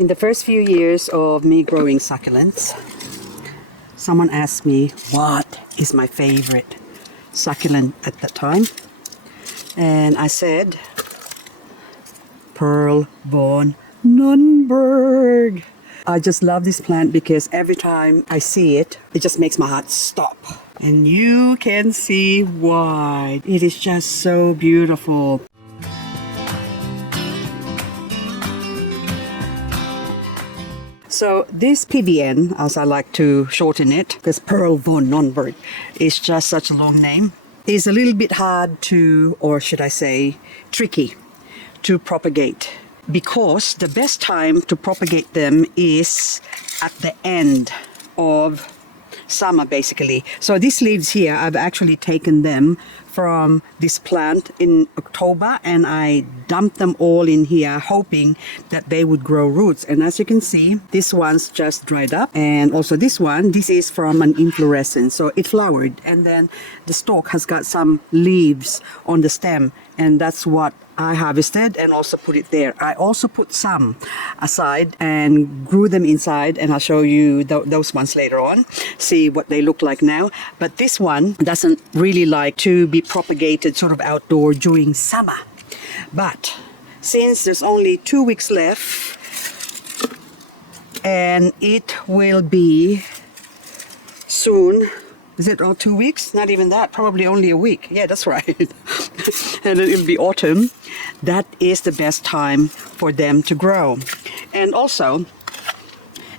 In the first few years of me growing succulents, someone asked me what is my favorite succulent at that time. And I said, Pearl von Nunberg. I just love this plant because every time I see it, it just makes my heart stop. And you can see why. It is just so beautiful. So this PVN, as I like to shorten it, because Pearl von Nunberg is just such a long name, is a little bit hard to, or should I say, tricky to propagate. Because the best time to propagate them is at the end of summer, basically. So these leaves here, I've actually taken them from this plant in October, and I dumped them all in here hoping that they would grow roots. And as you can see, this one's just dried up, and also this one, this is from an inflorescence, so it flowered, and then the stalk has got some leaves on the stem, and that's what I harvested and also put it there. I also put some aside and grew them inside, and I'll show you those ones later on, see what they look like now. But this one doesn't really like to be propagated sort of outdoor during summer. But since there's only 2 weeks left, and it will be soon. Is it all 2 weeks? Not even that, probably only a week. Yeah, that's right. And it'll be autumn. That is the best time for them to grow. And also,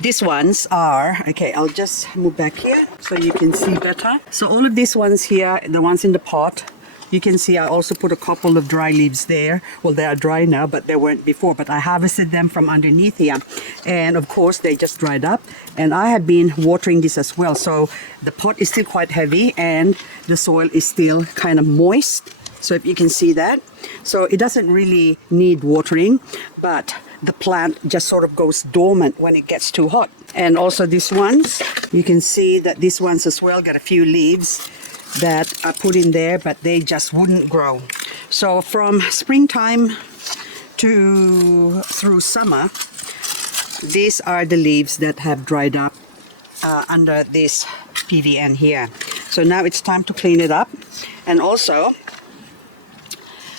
these ones are, okay, I'll just move back here so you can see better. So all of these ones here, the ones in the pot, you can see I also put a couple of dry leaves there. Well, they are dry now, but they weren't before. But I harvested them from underneath here. And of course, they just dried up. And I have been watering this as well. So the pot is still quite heavy and the soil is still kind of moist. So if you can see that. So it doesn't really need watering, but the plant just sort of goes dormant when it gets too hot. And also these ones, you can see that these ones as well got a few leaves that I put in there, but they just wouldn't grow. So from springtime through summer, these are the leaves that have dried up under this PVN here. So now it's time to clean it up. And also,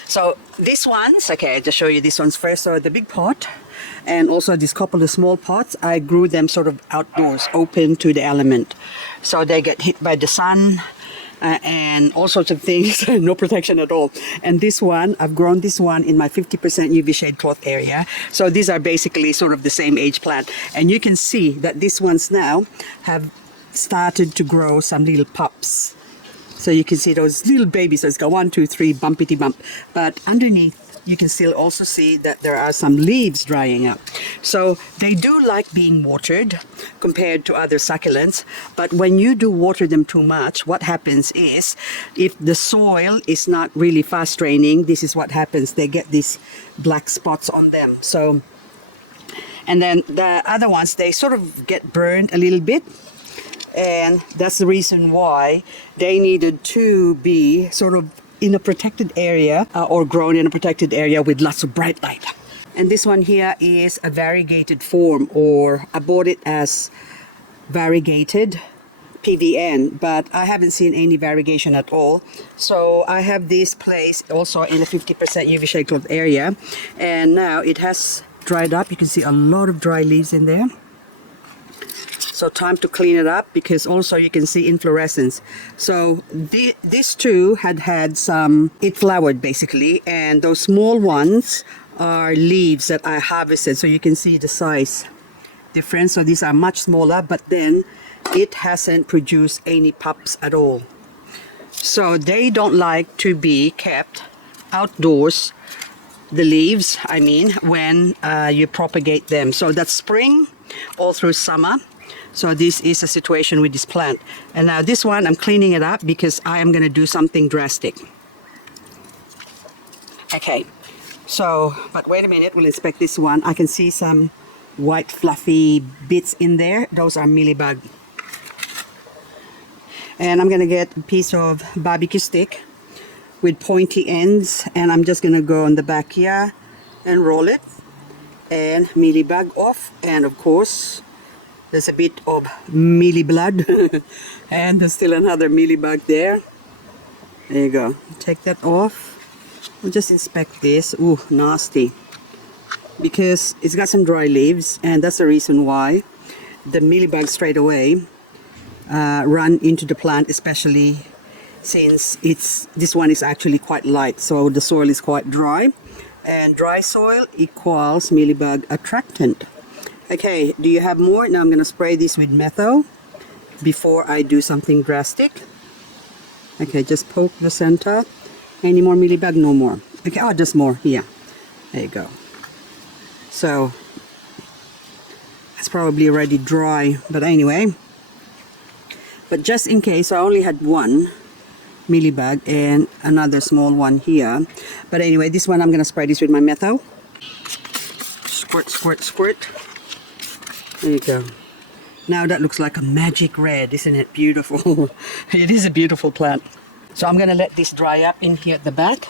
so these ones, okay, I'll just show you these ones first. So the big pot and also this couple of small pots, I grew them sort of outdoors, open to the element. So they get hit by the sun, and all sorts of things, no protection at all. And this one, I've grown this one in my 50% UV shade cloth area. So these are basically sort of the same age plant. And you can see that these ones now have started to grow some little pups. So you can see those little babies. So it's got 1, 2, 3, bumpity bump. But underneath, you can still also see that there are some leaves drying up. So they do like being watered compared to other succulents. But when you do water them too much, what happens is, if the soil is not really fast draining, this is what happens. They get these black spots on them. So, and then the other ones, they sort of get burned a little bit. And that's the reason why they needed to be sort of in a protected area or grown in a protected area with lots of bright light. And this one here is a variegated form, or I bought it as variegated PVN, but I haven't seen any variegation at all. So I have this placed also in a 50% UV shade cloth area, and now it has dried up. You can see a lot of dry leaves in there. So time to clean it up, because also you can see inflorescence. So these two had some, it flowered basically, and those small ones are leaves that I harvested. So you can see the size difference. So these are much smaller, but then it hasn't produced any pups at all. So they don't like to be kept outdoors, the leaves, I mean, when you propagate them. So that's spring all through summer. So this is a situation with this plant. And now this one, I'm cleaning it up because I am going to do something drastic. Okay, so, but wait a minute, we'll inspect this one. I can see some white fluffy bits in there. Those are mealybug. And I'm going to get a piece of barbecue stick with pointy ends, and I'm just going to go on the back here and roll it. and mealybug off, and of course there's a bit of mealy blood and there's still another mealybug there. There you go. Take that off. We'll just inspect this. Ooh, nasty. Because it's got some dry leaves, and that's the reason why the mealybug straight away run into the plant, especially since this one is actually quite light, so the soil is quite dry, and dry soil equals mealybug attractant. Okay, do you have more? Now I'm going to spray this with metho before I do something drastic. Okay, just poke the center. Any more mealybug? No more. Okay, oh, just more here. There you go. So it's probably already dry, but anyway. But just in case, I only had one mealybug and another small one here. But anyway, this one I'm going to spray this with my metho. Squirt, squirt, squirt. There you go. Now that looks like a magic red, isn't it beautiful? It is a beautiful plant. So I'm going to let this dry up in here at the back.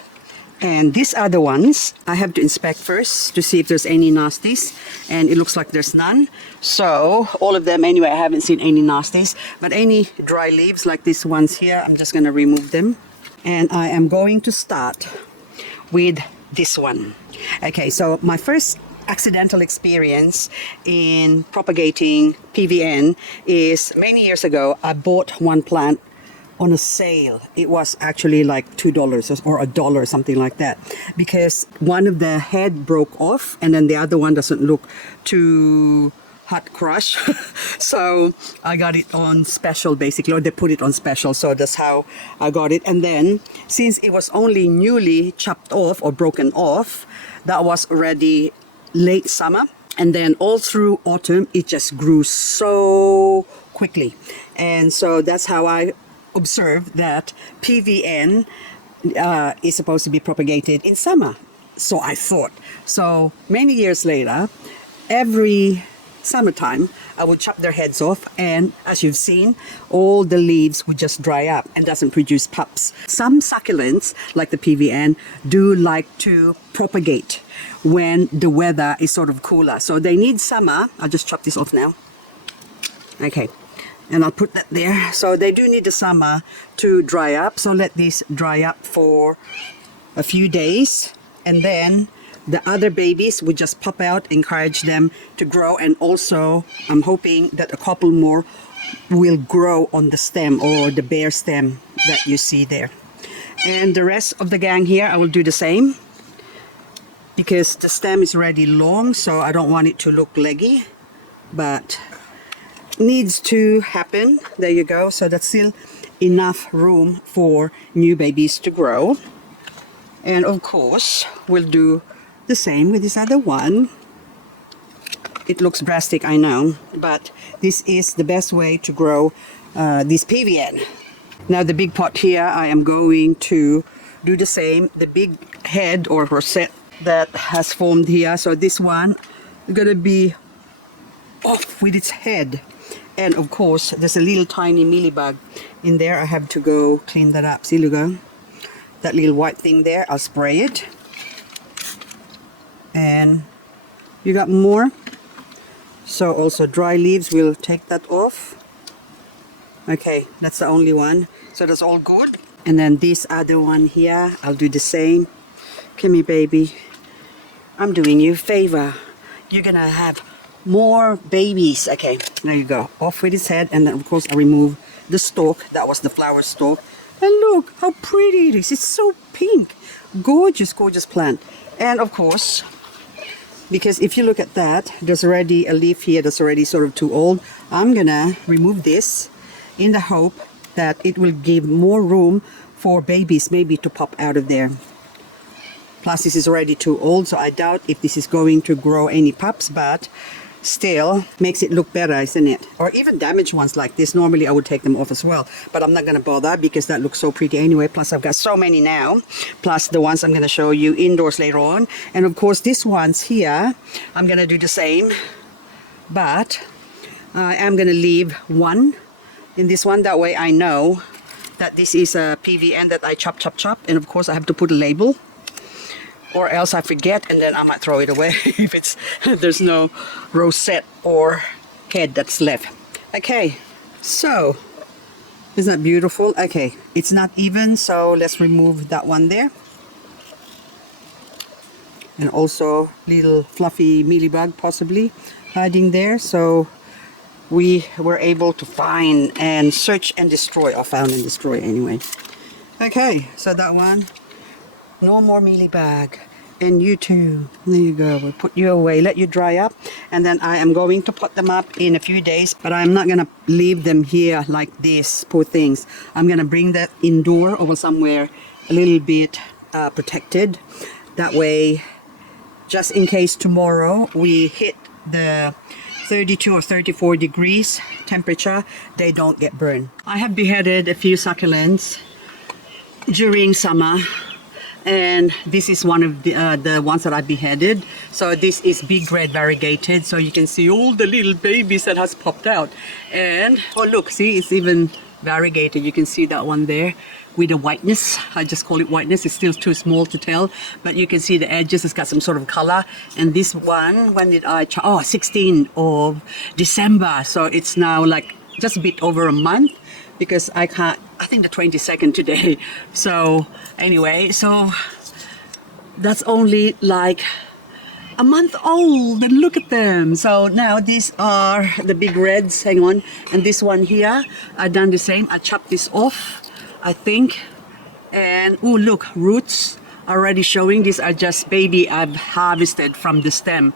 And these other ones, I have to inspect first to see if there's any nasties. And it looks like there's none. So all of them, anyway, I haven't seen any nasties. But any dry leaves like these ones here, I'm just going to remove them. And I am going to start with this one. Okay, so my first accidental experience in propagating PVN is many years ago. I bought one plant on a sale. It was actually like $2 or $1, something like that, because one of the head broke off and then the other one doesn't look too hot crush. So I got it on special basically, or they put it on special, so that's how I got it. And then since it was only newly chopped off or broken off, that was already late summer, and then all through autumn it just grew so quickly. And so that's how I observed that PVN is supposed to be propagated in summer. So I thought. So many years later, every summertime I would chop their heads off, and as you've seen, all the leaves would just dry up and doesn't produce pups. Some succulents like the PVN do like to propagate when the weather is sort of cooler, so they need summer. I'll just chop this off now. Okay, and I'll put that there. So they do need the summer to dry up, so let this dry up for a few days, and then the other babies would just pop out, encourage them to grow. And also I'm hoping that a couple more will grow on the stem, or the bare stem that you see there. And the rest of the gang here, I will do the same, because the stem is already long, so I don't want it to look leggy, but needs to happen. There you go. So that's still enough room for new babies to grow. And of course we'll do the same with this other one. It looks drastic, I know, but this is the best way to grow this PVN. Now the big pot here, I am going to do the same. The big head or rosette that has formed here, so this one is gonna be off with its head. And of course there's a little tiny mealybug in there. I have to go clean that up. See, look, that little white thing there. I'll spray it. And you got more. So also dry leaves, we'll take that off. Okay, that's the only one, so that's all good. And then this other one here, I'll do the same. Come here, baby, I'm doing you a favor. You're gonna have more babies. Okay, there you go. Off with its head. And then of course I remove the stalk. That was the flower stalk. And look how pretty it is. It's so pink. Gorgeous, gorgeous plant. And of course, because if you look at that, there's already a leaf here that's already sort of too old. I'm gonna remove this in the hope that it will give more room for babies maybe to pop out of there. Plus this is already too old, so I doubt if this is going to grow any pups, but still makes it look better, isn't it? Or even damaged ones like this, normally I would take them off as well, but I'm not going to bother because that looks so pretty anyway. Plus I've got so many now, plus the ones I'm going to show you indoors later on. And of course these ones here, I'm going to do the same, but I am going to leave one in this one. That way I know that this is a PVN that I chop. And of course I have to put a label. or else I forget and then I might throw it away if it's there's no rosette or head that's left. Okay, so isn't that beautiful? Okay, it's not even, so let's remove that one there. And also little fluffy mealybug possibly hiding there. So we were able to find and search and destroy, or found and destroy anyway. Okay, so that one, no more mealybug. And you too, there you go. We'll put you away, let you dry up, and then I am going to put them up in a few days, but I'm not gonna leave them here like this, poor things. I'm gonna bring that indoor or somewhere a little bit protected. That way, just in case tomorrow we hit the 32 or 34 degrees temperature, they don't get burned. I have beheaded a few succulents during summer, and this is one of the ones that I beheaded. So this is big red variegated, so you can see all the little babies that has popped out. And oh look, see, it's even variegated. You can see that one there with the whiteness. I just call it whiteness. It's still too small to tell, but you can see the edges. It's got some sort of color. And this one, when did I try? Oh, 16th of December. So it's now like just a bit over a month, because I think the 22nd today. So anyway, so that's only like a month old, and look at them. So now these are the big reds, hang on, and this one here, I done the same. I chopped this off, I think, and oh look, roots already showing. These are just baby I've harvested from the stem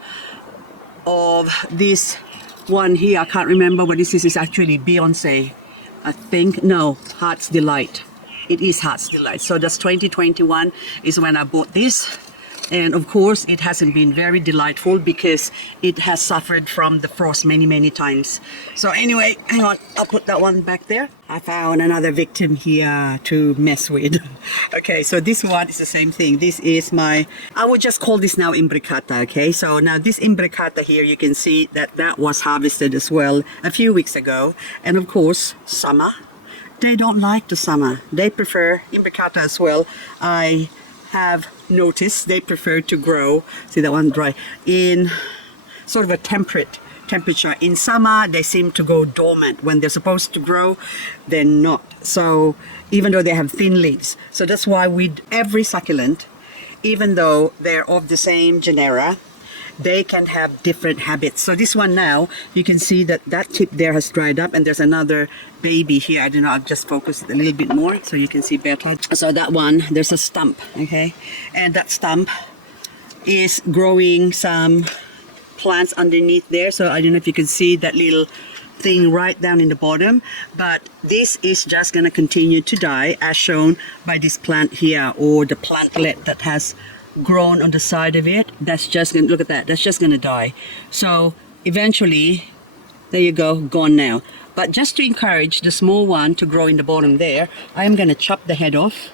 of this one here. I can't remember what this is. It's actually Beyonce, I think. No, Heart's Delight. It is Heart's Delight. So that's 2021 is when I bought this. And of course, it hasn't been very delightful because it has suffered from the frost many times. So anyway, hang on, I'll put that one back there. I found another victim here to mess with. Okay, so this one is the same thing. This is my, I would just call this now imbricata, okay? So now this imbricata here, you can see that that was harvested as well a few weeks ago. And of course, summer. They don't like the summer. They prefer imbricata as well. I have noticed they prefer to grow, see that one dry, in sort of a temperate temperature. In summer, they seem to go dormant. When they're supposed to grow, they're not. So even though they have thin leaves. So that's why with every succulent, even though they're of the same genera, they can have different habits. So this one now, you can see that that tip there has dried up, and there's another baby here. I don't know, I'll just focus it a little bit more so you can see better. So that one, there's a stump, okay? And that stump is growing some plants underneath there. So I don't know if you can see that little thing right down in the bottom, but this is just gonna continue to die as shown by this plant here, or the plantlet that has grown on the side of it. That's just gonna, look at that, that's just gonna die. So eventually, there you go, gone now. But just to encourage the small one to grow in the bottom there, I am gonna chop the head off,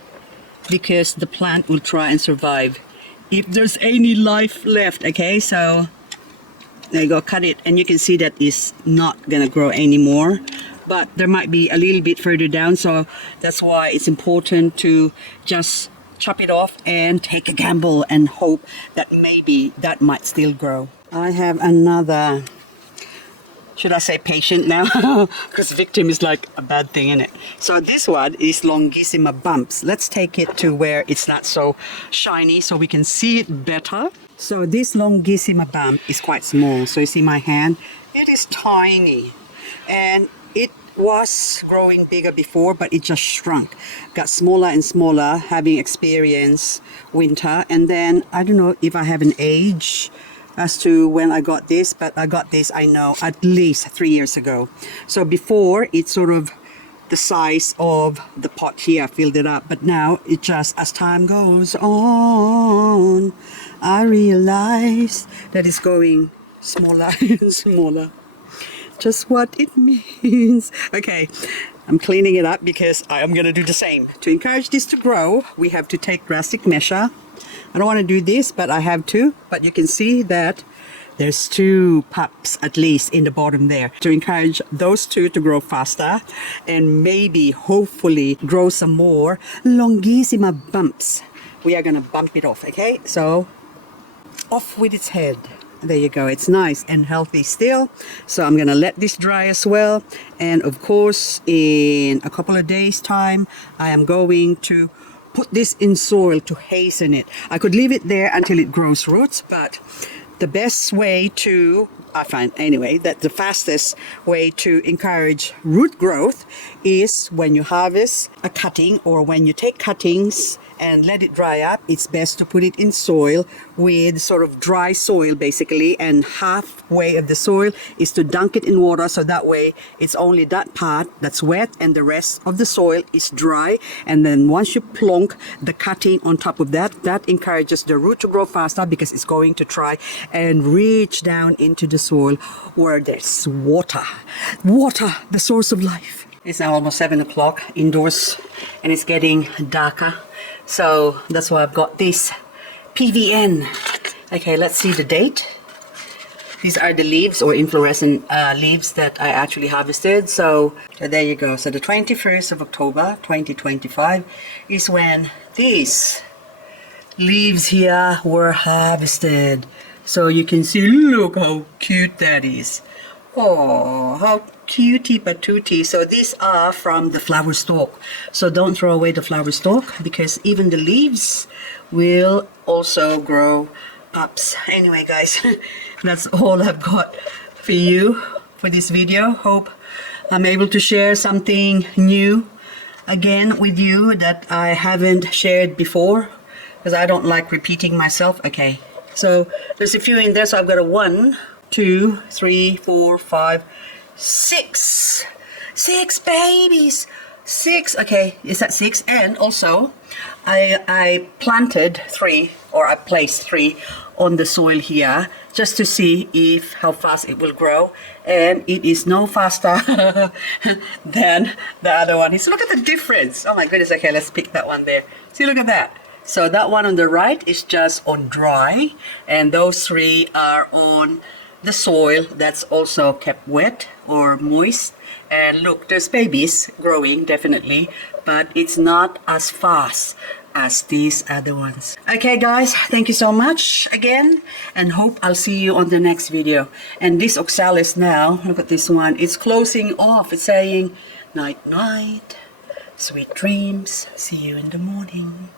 because the plant will try and survive if there's any life left. Okay, so there you go, cut it, and you can see that it's not gonna grow anymore, but there might be a little bit further down. So that's why it's important to just chop it off and take a gamble and hope that maybe that might still grow. I have another, should I say patient now? Because victim is like a bad thing, isn't it? So this one is Longissima bumps. Let's take it to where it's not so shiny so we can see it better. So this Longissima bump is quite small. So you see my hand, it is tiny, and it was growing bigger before, but it just shrunk, got smaller and smaller, having experienced winter. And then I don't know if I have an age as to when I got this, but I got this, I know, at least 3 years ago. So before, it's sort of the size of the pot here, filled it up, but now it just, as time goes on, I realize that it's going smaller and smaller. Just what it means. Okay, I'm cleaning it up because I am gonna do the same. To encourage this to grow, we have to take drastic measure. I don't want to do this, but I have to. But you can see that there's 2 pups at least in the bottom there. To encourage those 2 to grow faster and maybe, hopefully, grow some more Longissima bumps we are gonna bump it off, okay? So off with its head. There you go. It's nice and healthy still. So I'm gonna let this dry as well. And of course, in a couple of days time, I am going to put this in soil to hasten it. I could leave it there until it grows roots, but the best way to, I find anyway, that the fastest way to encourage root growth is when you harvest a cutting, or when you take cuttings and let it dry up, it's best to put it in soil with sort of dry soil basically, and halfway of the soil is to dunk it in water, so that way it's only that part that's wet and the rest of the soil is dry. And then once you plonk the cutting on top of that, that encourages the root to grow faster, because it's going to try and reach down into the soil where there's water. Water, the source of life. It's now almost 7 o'clock indoors and it's getting darker. So that's why I've got this PVN. Okay, let's see the date. These are the leaves, or inflorescent leaves, that I actually harvested. So there you go. So the 21st of October 2025 is when these leaves here were harvested. So you can see, look how cute that is. Oh, how cutie patootie. So these are from the flower stalk. So don't throw away the flower stalk, because even the leaves will also grow ups. Anyway guys, that's all I've got for you for this video. Hope I'm able to share something new again with you that I haven't shared before, because I don't like repeating myself. Okay, so there's a few in there. So I've got a 1, 2, 3, 4, 5, 6 babies. 6. Okay, is that 6? And also I planted 3, or I placed 3 on the soil here, just to see if how fast it will grow, and it is no faster than the other one. So look at the difference. Oh my goodness. Okay, let's pick that one there. See, look at that. So that one on the right is just on dry, and those 3 are on the soil that's also kept wet or moist. And look, there's babies growing definitely, but it's not as fast as these other ones. Okay guys, thank you so much again, and hope I'll see you on the next video. And this oxalis now, look at this one, it's closing off. It's saying night night, sweet dreams, see you in the morning.